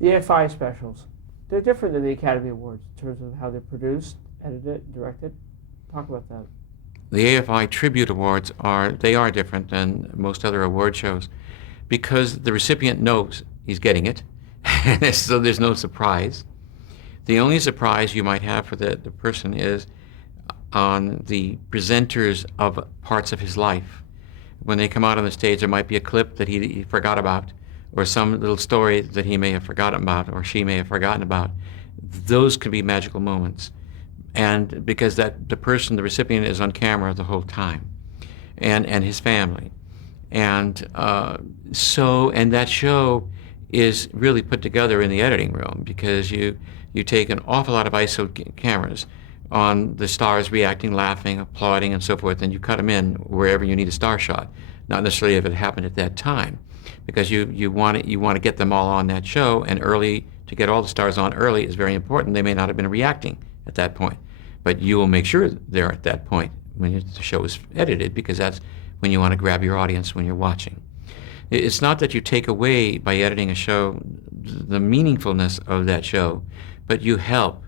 The AFI specials, they're different than the Academy Awards in terms of how they're produced, edited, directed. Talk about that. The AFI Tribute Awards are different than most other award shows because the recipient knows he's getting it, so there's no surprise. The only surprise you might have for the person is on the presenters of parts of his life. When they come out on the stage, there might be a clip that he forgot about, or some little story that he may have forgotten about, or she may have forgotten about. Those could be magical moments. And because that the person, the recipient, is on camera the whole time, and his family. And and that show is really put together in the editing room because you take an awful lot of ISO cameras on the stars reacting, laughing, applauding, and so forth, and you cut them in wherever you need a star shot, not necessarily if it happened at that time, because you want to get them all on that show, and early to get all the stars on early is very important. They may not have been reacting at that point, but you will make sure they're at that point when the show is edited, because that's when you want to grab your audience when you're watching. It's not that you take away by editing a show the meaningfulness of that show, but you help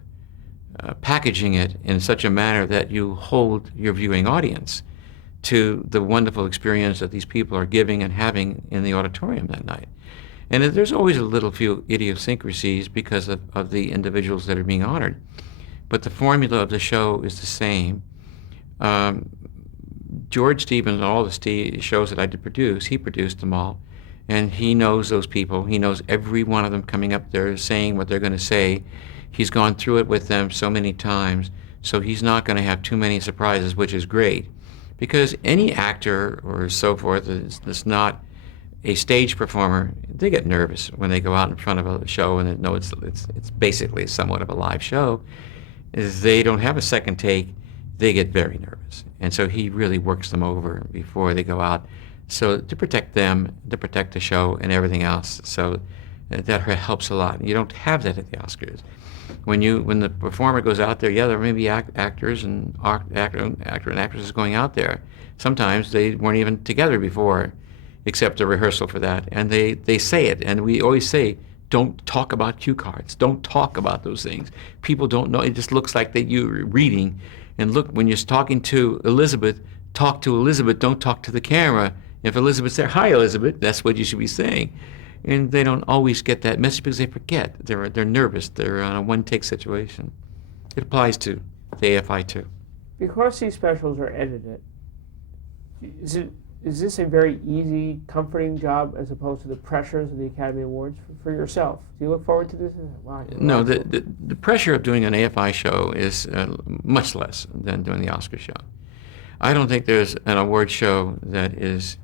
packaging it in such a manner that you hold your viewing audience to the wonderful experience that these people are giving and having in the auditorium that night. And there's always a little few idiosyncrasies because of the individuals that are being honored. But the formula of the show is the same. George Stevens, all the shows that I did produce, he produced them all. And he knows those people. He knows every one of them coming up there saying what they're going to say. He's gone through it with them so many times, so he's not going to have too many surprises, which is great. Because any actor or so forth that's not a stage performer, they get nervous when they go out in front of a show and they know it's basically somewhat of a live show. Is they don't have a second take, they get very nervous. And so he really works them over before they go out, so to protect them, to protect the show and everything else. So that helps a lot. You don't have that at the Oscars. When the performer goes out there, yeah, there may be actors and actor and actresses going out there. Sometimes they weren't even together before, except a rehearsal for that, and they say it, and we always say, don't talk about cue cards. Don't talk about those things. People don't know. It just looks like that you're reading. And look, when you're talking to Elizabeth, talk to Elizabeth. Don't talk to the camera. If Elizabeth's there, hi, Elizabeth. That's what you should be saying. And they don't always get that message because they forget. They're nervous. They're on a one-take situation. It applies to the AFI too. Because these specials are edited, is this a very easy, comforting job as opposed to the pressures of the Academy Awards for yourself? Do you look forward to this? Wow, no, the pressure of doing an AFI show is much less than doing the Oscar show. I don't think there's an award show that is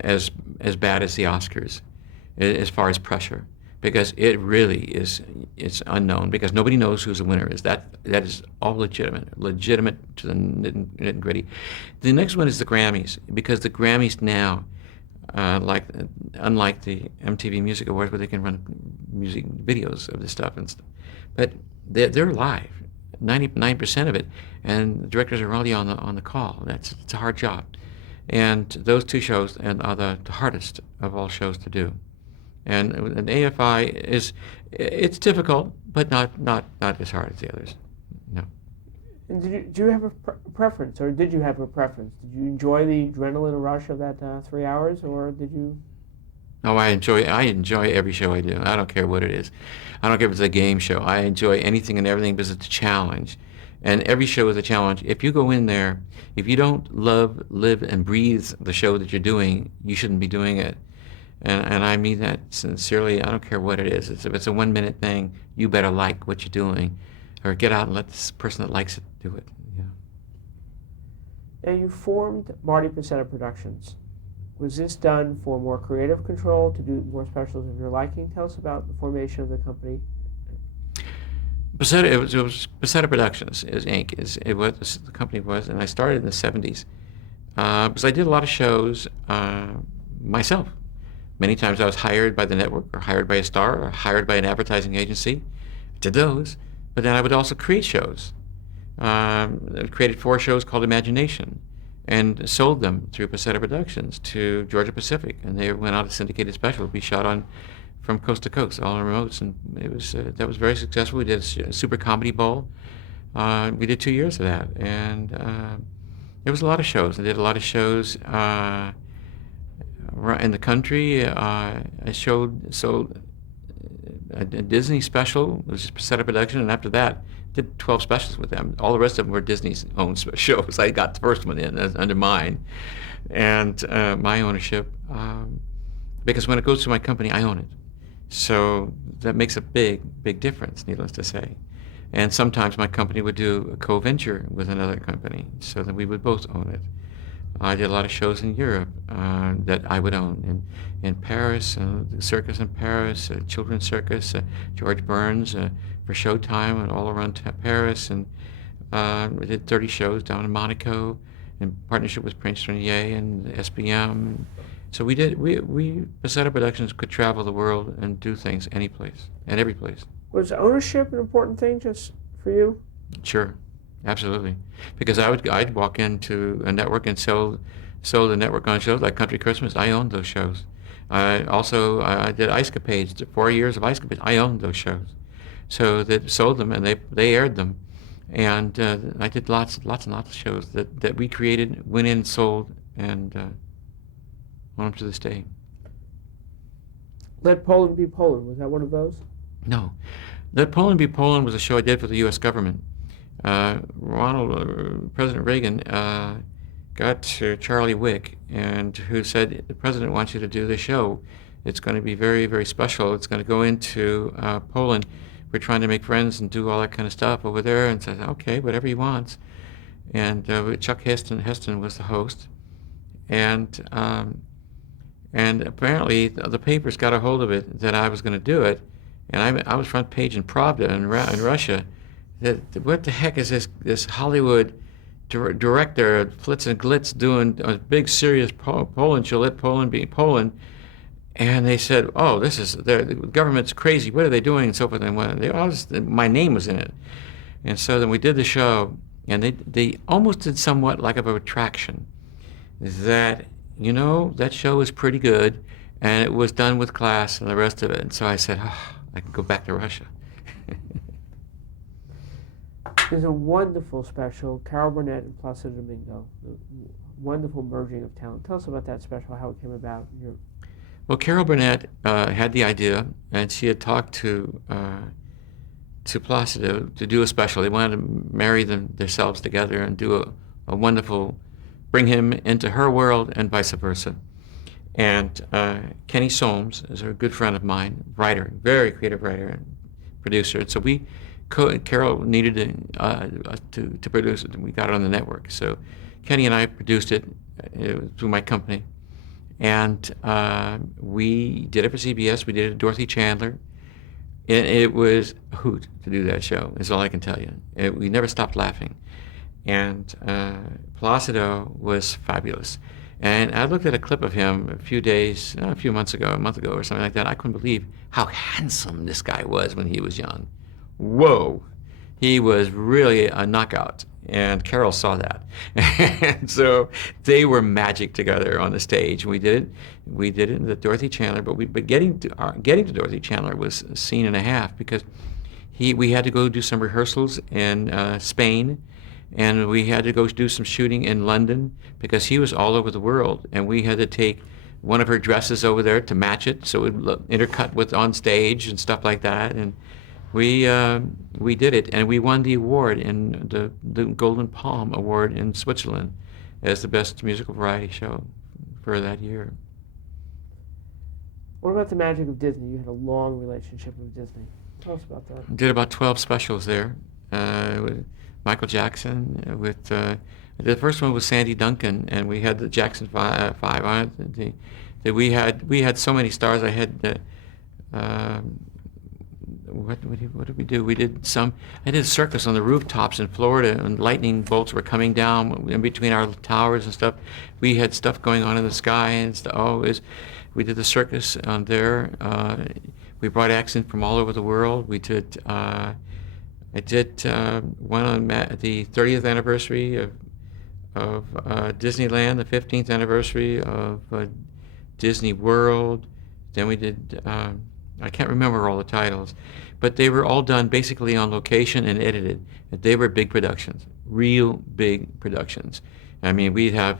as bad as the Oscars as far as pressure, because it really it's unknown, because nobody knows who the winner is. That is all legitimate to the nit and gritty. The next one is the Grammys, because the Grammys now, unlike the MTV Music Awards where they can run music videos of this stuff and stuff, but they're live, 99% of it, and the directors are already on the call. It's a hard job, and those two shows are the hardest of all shows to do. And an AFI it's difficult, but not as hard as the others. No. And do you have a preference, or did you have a preference? Did you enjoy the adrenaline rush of that 3 hours, or did you? Oh, I enjoy every show I do. I don't care what it is. I don't care if it's a game show. I enjoy anything and everything because it's a challenge. And every show is a challenge. If you go in there, if you don't love, live, and breathe the show that you're doing, you shouldn't be doing it. And I mean that sincerely. I don't care what it is. If it's a 1 minute thing, you better like what you're doing, or get out and let this person that likes it do it. Yeah. And you formed Marty Pasetta Productions. Was this done for more creative control, to do more specials of your liking? Tell us about the formation of the company. Pasetta, it was Pasetta Productions Inc. It was the company was, and I started in the '70s because I did a lot of shows myself. Many times I was hired by the network, or hired by a star, or hired by an advertising agency. I did those, but then I would also create shows. I created 4 shows called Imagination, and sold them through Pasetta Productions to Georgia Pacific, and they went out a syndicated special to be shot on from coast to coast, all remotes, and it was that was very successful. We did a Super Comedy Bowl. We did 2 years of that, and there was a lot of shows. I did a lot of shows in the country. I sold a Disney special. It was just Pasetta production, and after that, did 12 specials with them. All the rest of them were Disney's own shows. I got the first one in under mine, and my ownership, because when it goes to my company, I own it. So that makes a big difference, needless to say. And sometimes my company would do a co-venture with another company, so that we would both own it. I did a lot of shows in Europe that I would own, in Paris, the circus in Paris, children's circus, George Burns for Showtime and all around Paris, and we did 30 shows down in Monaco in partnership with Prince Renier and SBM. So we Pasetta Productions could travel the world and do things any place and every place. Was ownership an important thing just for you? Sure, absolutely. Because I'd walk into a network and sell the network on shows like Country Christmas. I owned those shows. I did Ice Capades, 4 years of Ice Capades. I owned those shows. So they sold them and they aired them. And I did lots and lots of shows that we created, went in, sold, and on to this day. Let Poland Be Poland, was that one of those? No. Let Poland Be Poland was a show I did for the U.S. government. President Reagan got Charlie Wick, and who said, the president wants you to do this show. It's going to be very, very special. It's going to go into Poland. We're trying to make friends and do all that kind of stuff over there. And said, okay, whatever he wants. And Chuck Heston was the host. And apparently the papers got a hold of it that I was going to do it. And I was front page in Pravda in Russia. What the heck is this Hollywood director, Flitz and Glitz, doing a big serious Poland show, Let Poland Be Poland? And they said, oh, the government's crazy. What are they doing? And so forth. And my name was in it. And so then we did the show, and they almost did somewhat like of a retraction. That, that show was pretty good, and it was done with class and the rest of it. And so I said, I can go back to Russia. There's a wonderful special, Carol Burnett and Placido Domingo. Wonderful merging of talent. Tell us about that special, how it came about. Well, Carol Burnett had the idea, and she had talked to Placido to do a special. They wanted to marry themselves together and do a wonderful, bring him into her world and vice versa. And Kenny Solms is a good friend of mine, writer, very creative writer and producer. And so Carol needed to produce it, and we got it on the network. So Kenny and I produced it through my company. And we did it for CBS. We did it with Dorothy Chandler. It was a hoot to do that show, is all I can tell you. We never stopped laughing. And Placido was fabulous. And I looked at a clip of him a month ago or something like that. I couldn't believe how handsome this guy was when he was young. Whoa. He was really a knockout. And Carol saw that. And so they were magic together on the stage. We did it in the Dorothy Chandler, but getting to Dorothy Chandler was a scene and a half, because we had to go do some rehearsals in Spain, and we had to go do some shooting in London, because he was all over the world, and we had to take one of her dresses over there to match it, so it would intercut with on stage and stuff like that. And we did it, and we won the award in the Golden Palm Award in Switzerland as the best musical variety show for that year. What about the magic of Disney? You had a long relationship with Disney. Tell us about that. Did about 12 specials there. With Michael Jackson. The first one was Sandy Duncan, and we had the Jackson 5 on it. We had so many stars. I had. What did we do? I did a circus on the rooftops in Florida, and lightning bolts were coming down in between our towers and stuff. We had stuff going on in the sky and stuff. We did the circus on there. We brought acts in from all over the world. I did one on the 30th anniversary of Disneyland, the 15th anniversary of Disney World. Then we did I can't remember all the titles, but they were all done basically on location and edited. They were big productions, real big productions. I mean, we'd have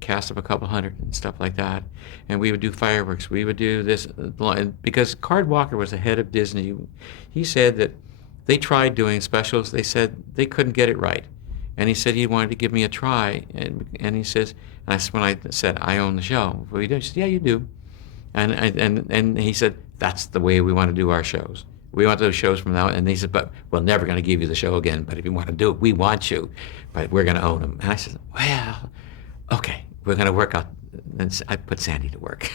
cast of a couple hundred and stuff like that, and we would do fireworks. We would do this because Card Walker was the head of Disney. He said that they tried doing specials. They said they couldn't get it right, and he said he wanted to give me a try. And he says, when I said I own the show, well, he said, yeah, you do. And he said, that's the way we want to do our shows. We want those shows from now. And he said, but we're never going to give you the show again. But if you want to do it, we want you. But we're going to own them. And I said, well, okay, we're going to work out. And I put Sandy to work.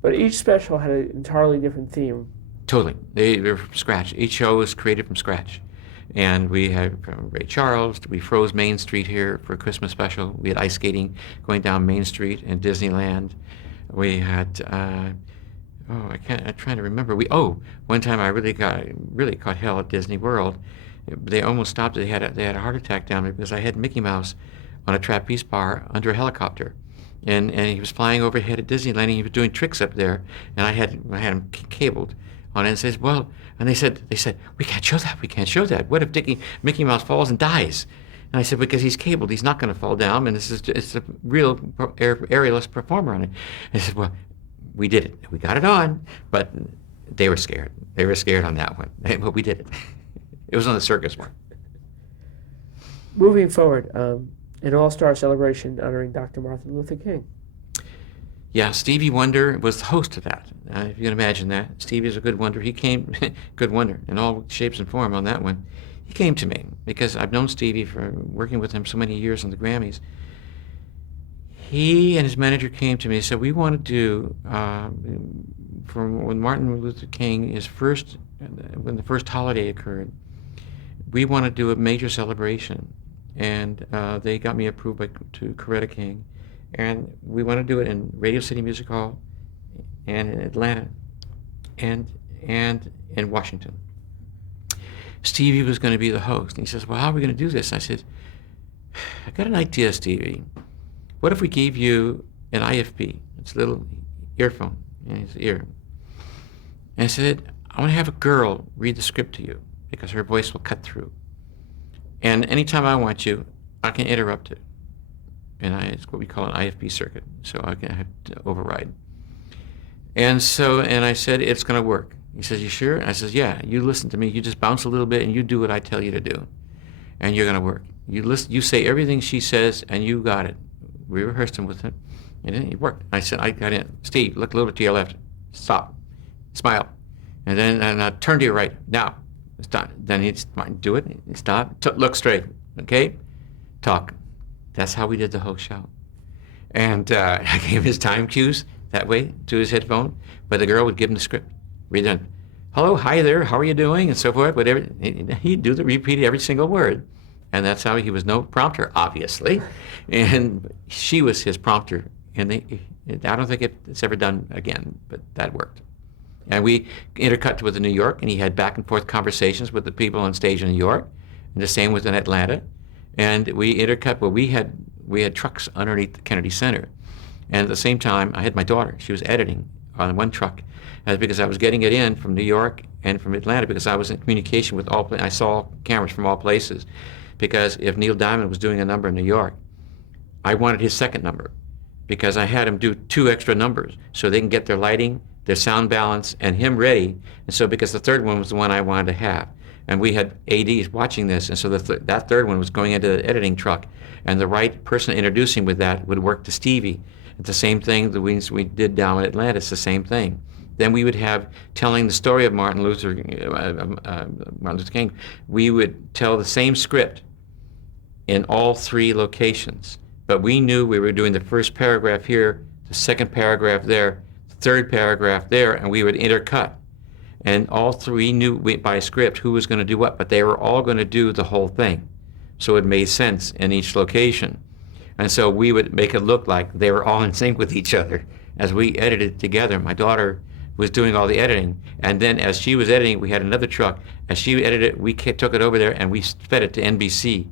But each special had an entirely different theme. Totally. They were from scratch. Each show was created from scratch. And we had from Ray Charles, we froze Main Street here for a Christmas special. We had ice skating going down Main Street in Disneyland. We had, I'm trying to remember. One time I really caught hell at Disney World. They almost stopped. They had a heart attack down there because I had Mickey Mouse on a trapeze bar under a helicopter. And he was flying overhead at Disneyland, and he was doing tricks up there, and I had him cabled on it, and says, well, and they said, we can't show that. What if Mickey Mouse falls and dies? And I said, because he's cabled, he's not going to fall down, and it's a real aerialist performer on it. And they said, well, we did it. We got it on, but they were scared. They were scared on that one, but we did it. It was on the circus one. Moving forward, an all-star celebration honoring Dr. Martin Luther King. Yeah, Stevie Wonder was the host of that. If you can imagine that. Stevie's a good wonder. He came, good wonder, in all shapes and form on that one. He came to me because I've known Stevie for working with him so many years on the Grammys. He and his manager came to me and said, we want to do, from when Martin Luther King when the first holiday occurred, we want to do a major celebration. And they got me approved to Coretta King. And we want to do it in Radio City Music Hall and in Atlanta and in Washington. Stevie was going to be the host. And he says, well, how are we going to do this? I said, I got an idea, Stevie. What if we gave you an IFB? It's a little earphone in his ear. And I said, I want to have a girl read the script to you because her voice will cut through. And anytime I want you, I can interrupt it. And it's what we call an IFB circuit, so I can have to override. And I said, it's going to work. He says, you sure? And I says, yeah, you listen to me. You just bounce a little bit, and you do what I tell you to do. And you're going to work. You say everything she says, and you got it. We rehearsed him with him, and it worked. I said, I got in. Steve, look a little bit to your left. Stop. Smile. And then turn to your right. Now. Stop. Then he'd do it. He'd stop. Look straight. Okay? Talk. That's how we did the whole show. And I gave his time cues that way to his headphone, but the girl would give him the script. Read it. Hello, hi there, how are you doing? And so forth. Whatever. He'd repeat every single word. And that's how he was no prompter, obviously. And she was his prompter. And I don't think it's ever done again, but that worked. And we intercut with New York, and he had back and forth conversations with the people on stage in New York, and the same with in Atlanta. And we intercut, but we had trucks underneath the Kennedy Center. And at the same time, I had my daughter. She was editing on one truck because I was getting it in from New York and from Atlanta because I was in communication with I saw cameras from all places. Because if Neil Diamond was doing a number in New York, I wanted his second number because I had him do 2 extra numbers so they can get their lighting, their sound balance, and him ready. And so because the third one was the one I wanted to have. And we had ADs watching this, and so that third one was going into the editing truck. And the right person introducing with that would work to Stevie. It's the same thing that we did down in Atlanta. It's the same thing. Then we would have telling the story of Martin Luther King. We would tell the same script in all 3 locations. But we knew we were doing the first paragraph here, the second paragraph there, the third paragraph there, and we would intercut. And all 3 knew by script who was going to do what, but they were all going to do the whole thing. So it made sense in each location. And so we would make it look like they were all in sync with each other as we edited together. My daughter was doing all the editing. And then as she was editing, we had another truck. As she edited it, we took it over there and we fed it to NBC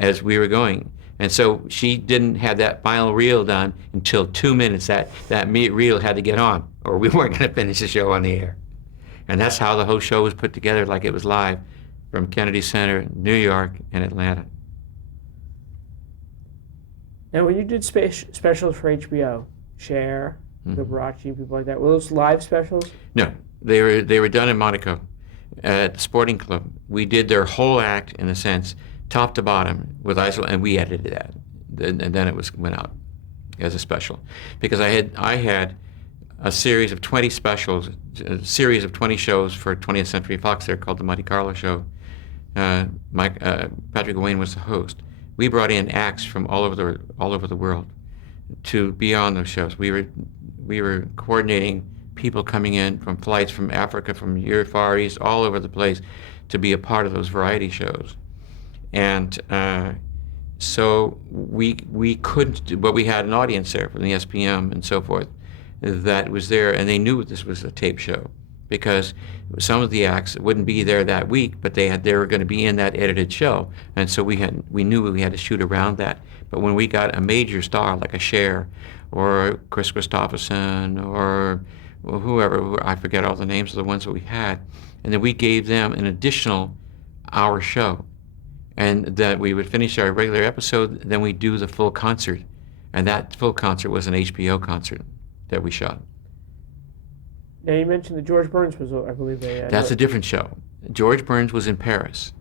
as we were going. And so she didn't have that final reel done until 2 minutes. That reel had to get on, or we weren't going to finish the show on the air. And that's how the whole show was put together, like it was live, from Kennedy Center, New York, and Atlanta. Now, when you did specials for HBO, Cher, Liberace, people like that, were those live specials? No, they were done in Monaco at the Sporting Club. We did their whole act, in a sense, top to bottom, with isolation, and we edited that, and then it went out as a special, because I had a series of 20 specials, a series of 20 shows for 20th Century Fox there called the Monte Carlo Show. Patrick Wayne was the host. We brought in acts from all over the world to be on those shows. We were coordinating people coming in from flights from Africa, from Europe, Far East, all over the place, to be a part of those variety shows. And so we couldn't do, but we had an audience there from the SPM and so forth that was there, and they knew this was a tape show, because some of the acts wouldn't be there that week, but they were going to be in that edited show, and so we knew we had to shoot around that. But when we got a major star like a Cher or Chris Christopherson or whoever, I forget all the names of the ones that we had, and then we gave them an additional hour show, and that we would finish our regular episode, then we'd do the full concert, and that full concert was an HBO concert that we shot. Now, you mentioned that George Burns was, I believe, That's a different show. George Burns was in Paris.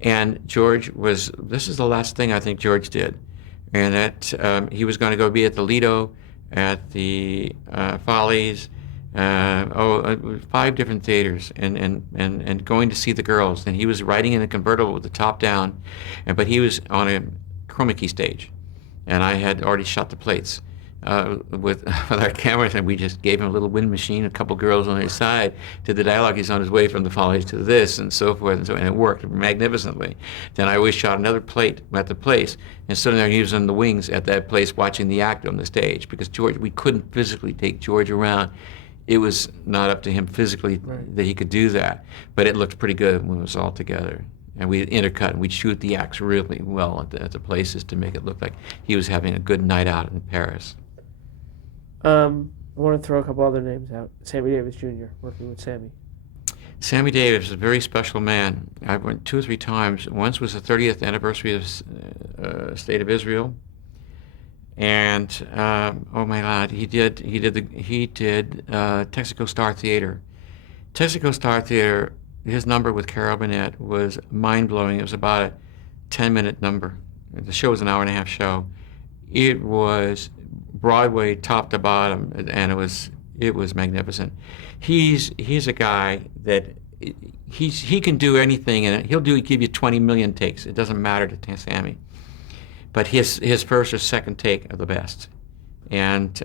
And this is the last thing I think George did, and that he was going to go be at the Lido, at the Follies, 5 different theaters, and going to see the girls. And he was riding in a convertible with the top down, but he was on a chroma key stage, and I had already shot the plates with our cameras, and we just gave him a little wind machine, a couple girls on his side, to the dialogue. He's on his way from the Follies to this, and so forth, and it worked magnificently. Then I always shot another plate at the place, and sitting there, he was in the wings at that place watching the act on the stage, because George, we couldn't physically take George around. It was not up to him physically that he could do that, but it looked pretty good when it was all together. And we'd intercut, and we'd shoot the acts really well at the places to make it look like he was having a good night out in Paris. I want to throw a couple other names out. Sammy Davis Jr., working with Sammy. Sammy Davis is a very special man. I went 2 or 3 times. Once was the 30th anniversary of State of Israel, and oh my God, he did Texaco Star Theater. Texaco Star Theater, his number with Carol Burnett was mind-blowing. It was about a 10-minute number. The show was an hour-and-a-half show. It was Broadway top to bottom, and it was magnificent. He's a guy that he can do anything, and he'll give you 20 million takes. It doesn't matter to Sammy. But his first or second take are the best. And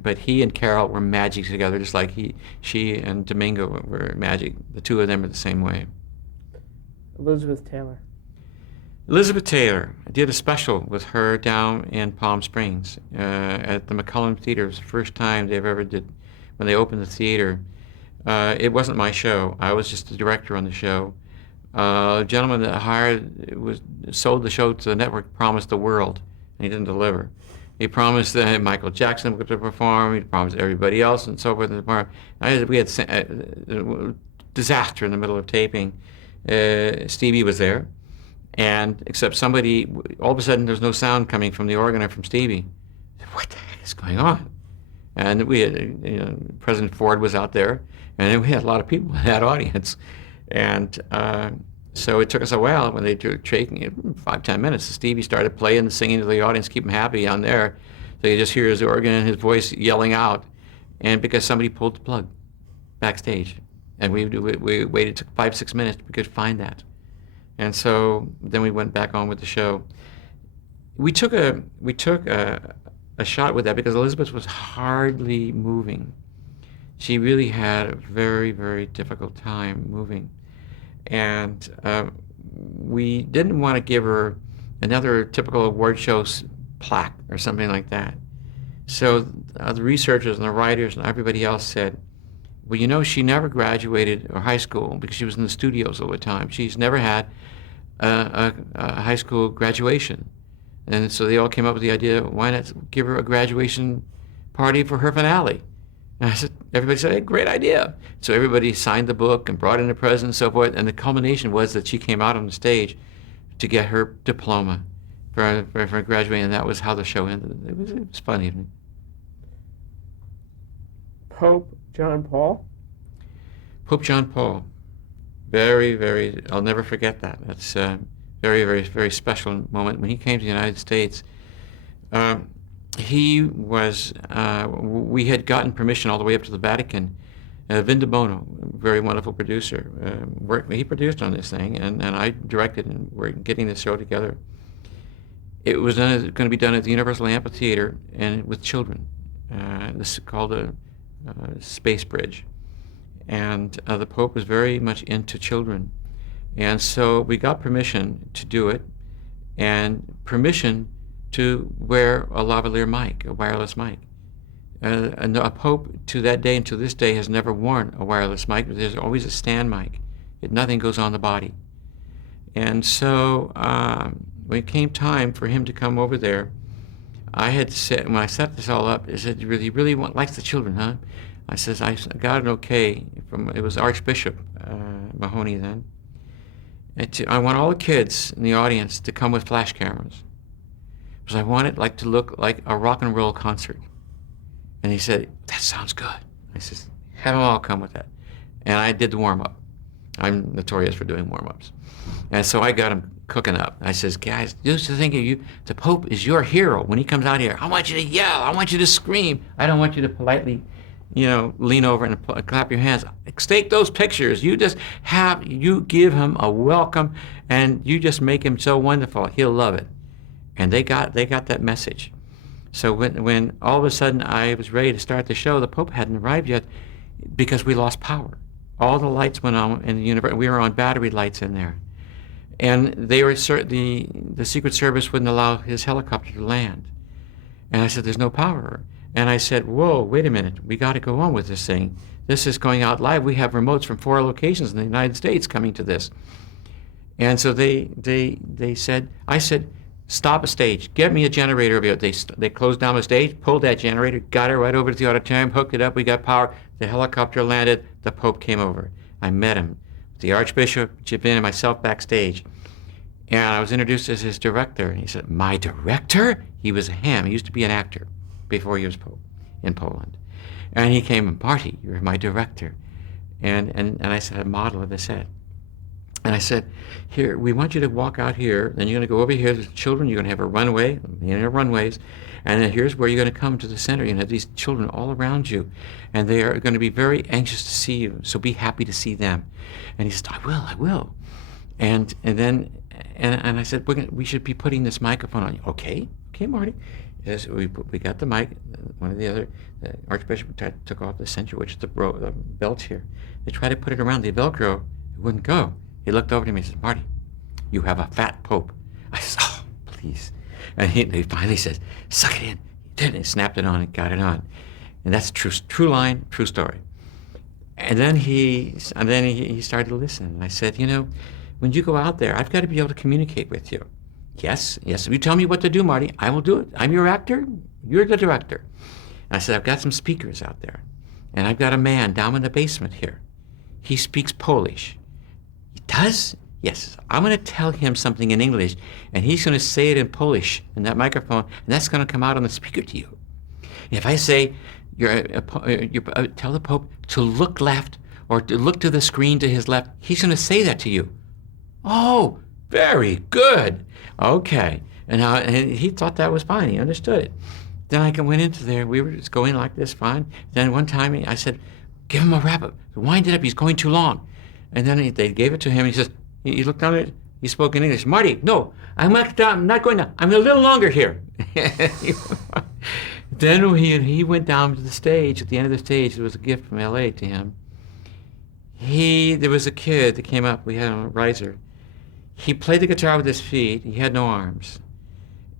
but he and Carol were magic together, just like she and Domingo were magic. The two of them are the same way. Elizabeth Taylor. I did a special with her down in Palm Springs at the McCullum Theater. It was the first time they ever did, when they opened the theater. It wasn't my show. I was just the director on the show. A gentleman that sold the show to the network promised the world, and he didn't deliver. He promised that Michael Jackson would perform. He promised everybody else and so forth. We had a disaster in the middle of taping. Stevie was there. And except somebody, all of a sudden there's no sound coming from the organ or from Stevie. What the heck is going on? And we had, President Ford was out there, and then we had a lot of people in that audience. And so it took us a while when they were taking 5-10 minutes. Stevie started playing and singing to the audience, keep them happy on there. So you just hear his organ and his voice yelling out. And because somebody pulled the plug backstage. And we waited, it took 5-6 minutes we could find that. And so then we went back on with the show. We took a shot with that because Elizabeth was hardly moving. She really had a very, very difficult time moving. And we didn't want to give her another typical award show plaque or something like that. So the researchers and the writers and everybody else said, well, she never graduated high school because she was in the studios all the time. She's never had a high school graduation. And so they all came up with the idea, why not give her a graduation party for her finale? And I said, everybody said, hey, great idea. So everybody signed the book and brought in a present and so forth. And the culmination was that she came out on the stage to get her diploma for graduating. And that was how the show ended. It was a fun evening. Pope John Paul. Pope John Paul. Very, very, I'll never forget that. That's a very, very, very special moment. When he came to the United States, he was, we had gotten permission all the way up to the Vatican. Vin de Bono, very wonderful producer, he produced on this thing, and I directed, and we're getting this show together. It was going to be done at the Universal Amphitheater and with children. This is called a Space Bridge. And the Pope was very much into children. And so we got permission to do it, and permission to wear a lavalier mic, a wireless mic. And a Pope to that day and to this day has never worn a wireless mic. There's always a stand mic. Nothing goes on the body. And so when it came time for him to come over there, I had said, when I set this all up, I said, he really likes the children, huh? I says, I got an okay from, it was Archbishop Mahoney then. I want all the kids in the audience to come with flash cameras, because I want it to look like a rock and roll concert. And he said, that sounds good. I says, have them all come with that. And I did the warm-up. I'm notorious for doing warm-ups. And so I got them cooking up. I says, guys, just to think of you, the Pope is your hero. When he comes out here, I want you to yell. I want you to scream. I don't want you to politely, lean over and clap your hands. Take those pictures. You give him a welcome, and you just make him so wonderful. He'll love it. And they got that message. So when all of a sudden I was ready to start the show, the Pope hadn't arrived yet because we lost power. All the lights went on in the universe. We were on battery lights in there. And they were the Secret Service wouldn't allow his helicopter to land. And I said, there's no power. And I said, whoa, wait a minute. We got to go on with this thing. This is going out live. We have remotes from 4 locations in the United States coming to this. And so they said, I said, stop a stage. Get me a generator over here. They closed down the stage, pulled that generator, got it right over to the auditorium, hooked it up. We got power. The helicopter landed. The Pope came over. I met him. The Archbishop, Jibin, and myself backstage. And I was introduced as his director. And he said, my director? He was a ham. He used to be an actor before he was Pope in Poland. And he came, Marty, you're my director. And I said, a model of the set. And I said, here, we want you to walk out here, then you're going to go over here to the children, you're going to have a runway, runways, and then here's where you're going to come to the center. You're going to have these children all around you, and they are going to be very anxious to see you, so be happy to see them. And he said, I will. And I said, we should be putting this microphone on you. Okay, Marty. Yes, we got the mic. One of the other, the Archbishop took off the center, which is the belt here. They tried to put it around the Velcro. It wouldn't go. He looked over to me and said, Marty, you have a fat Pope. I said, oh, please. And he finally says, suck it in. He did it. He snapped it on and got it on. And that's true line, true story. And then he started to listen. And I said, when you go out there, I've got to be able to communicate with you. Yes. If you tell me what to do, Marty, I will do it. I'm your actor. You're the director. And I said, I've got some speakers out there. And I've got a man down in the basement here. He speaks Polish. He does? Yes. I'm going to tell him something in English, and he's going to say it in Polish in that microphone, and that's going to come out on the speaker to you. If I say, tell the Pope to look left or to look to the screen to his left, he's going to say that to you. Oh, very good. Okay. And he thought that was fine. He understood it. Then I went into there. We were just going like this, fine. Then one time I said, give him a wrap-up. Wind it up. He's going too long. And then they gave it to him. He says, he looked down at it. He spoke in English. Marty, no, I'm not going down. I'm a little longer here. Then he went down to the stage. At the end of the stage, there was a gift from L.A. to him. There was a kid that came up. We had him on a riser. He played the guitar with his feet. He had no arms.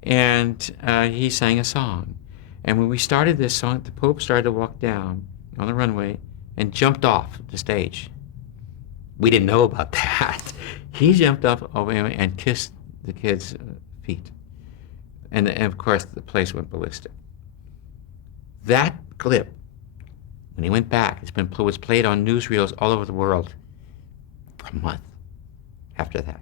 And he sang a song. And when we started this song, the Pope started to walk down on the runway and jumped off the stage. We didn't know about that. He jumped up over him and kissed the kid's feet. And of course, the place went ballistic. That clip, when he went back, was played on newsreels all over the world for a month after that.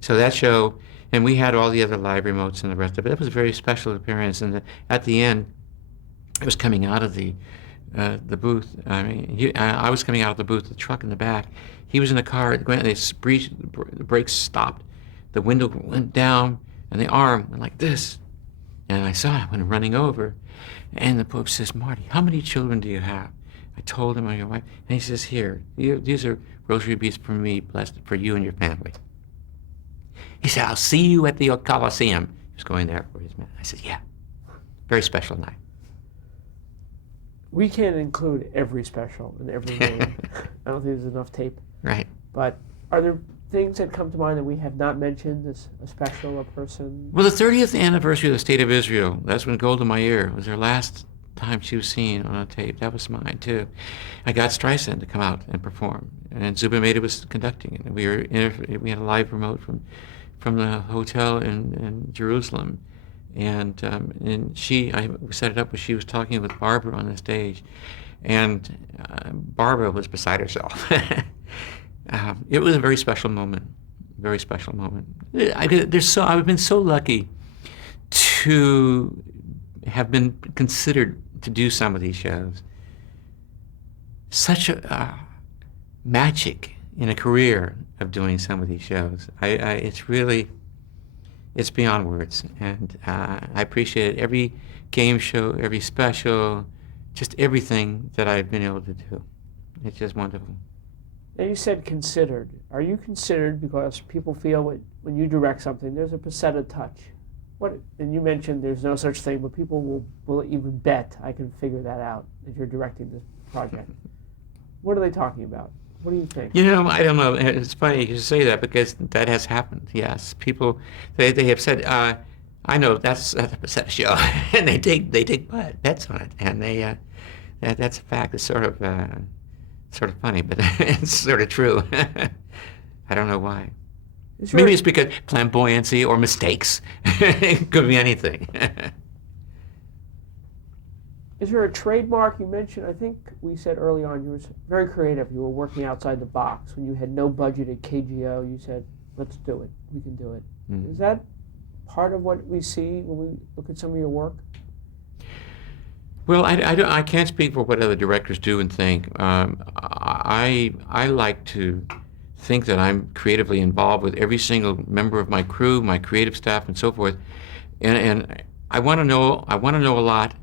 So that show, and we had all the other live remotes and the rest of it. It was a very special appearance. And at the end, I was coming out of the booth. I mean, I was coming out of the booth, the truck in the back. He was in the car. The brakes stopped. The window went down, and the arm went like this. And I saw it when running over. And the Pope says, "Marty, how many children do you have?" I told him, "My wife." And he says, "Here, these are rosary beads for me, blessed for you and your family." He said, "I'll see you at the Coliseum." He was going there for his man. I said, "Yeah." Very special night. We can't include every special in every movie. I don't think there's enough tape. Right. But are there things that come to mind that we have not mentioned as a special, a person? Well, the 30th anniversary of the State of Israel, that's when Golda Meir was her last time she was seen on a tape. That was mine, too. I got Streisand to come out and perform, and Zubimeta was conducting it. We had a live remote from the hotel in Jerusalem. And I set it up when she was talking with Barbara on the stage, and Barbara was beside herself. It was a very special moment, very special moment. I've been so lucky to have been considered to do some of these shows. Such a magic in a career of doing some of these shows. It's beyond words, and I appreciate every game show, every special, just everything that I've been able to do. It's just wonderful. Now you said considered. Are you considered because people feel when you direct something, there's a Pasetta touch? And you mentioned there's no such thing, but people will even bet I can figure that out if you're directing this project. What are they talking about? What do you think? I don't know. It's funny you say that because that has happened. Yes, people they have said, "I know that's a Pasetta show," and they take bets on it, and that's a fact. It's sort of funny, but it's sort of true. I don't know why. Maybe it's because flamboyancy or mistakes. It could be anything. Is there a trademark you mentioned? I think we said early on you were very creative. You were working outside the box. When you had no budget at KGO, you said, "Let's do it. We can do it." Mm. Is that part of what we see when we look at some of your work? Well, I can't speak for what other directors do and think. I like to think that I'm creatively involved with every single member of my crew, my creative staff, and so forth. And I want to know a lot.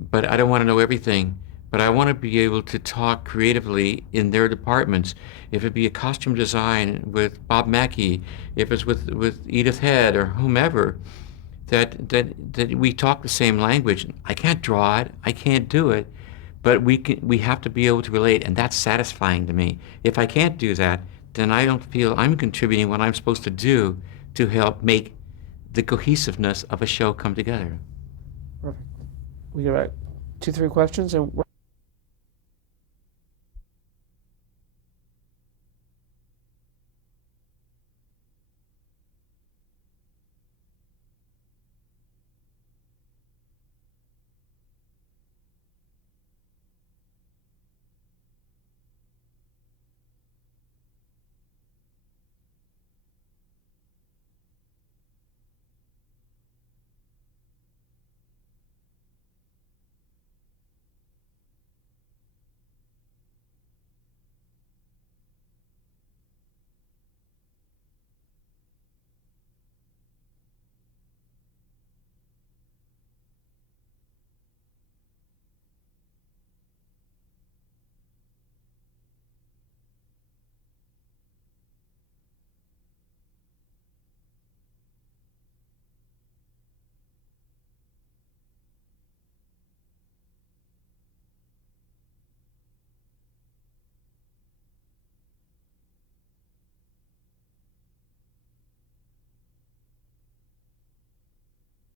But I don't want to know everything. But I want to be able to talk creatively in their departments. If it be a costume design with Bob Mackey, if it's with Edith Head or whomever, that we talk the same language. I can't draw it, I can't do it, but we have to be able to relate, and that's satisfying to me. If I can't do that, then I don't feel I'm contributing what I'm supposed to do to help make the cohesiveness of a show come together. Perfect. We got 2-3 questions, and